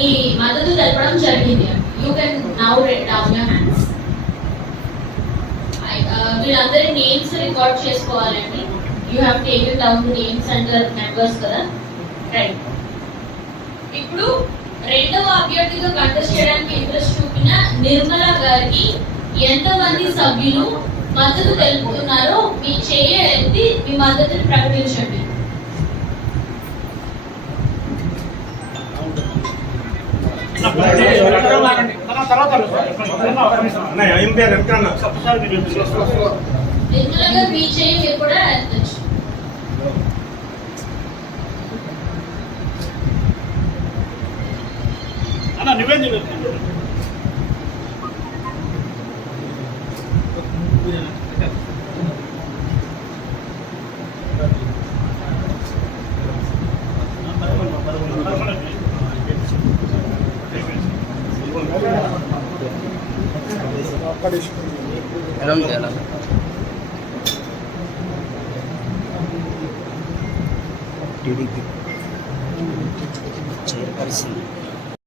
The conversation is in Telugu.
మీ మద్దతు తెలపడం జరిగింది. You can now red down your hands వీళ్ళందరి నేమ్స్ రికార్డ్ చేసుకోవాలండి you have taken down names and members కదా. రైట్ ఇప్పుడు రెండవ అభ్యర్థిగా కంటెస్ట్ చేయడానికి ఇంట్రెస్ట్ చూపిన నిర్మల గారికి ఎంతమంది సభ్యులు మద్దతు తెలుపుతున్నారో మీ చేయ ఎత్తి మీ మద్దతుని ప్రకటించండి. ఏం మీ చేయి కూడా అన్న అనౌన్స్ టీడీపీ. చైర్పర్సన్.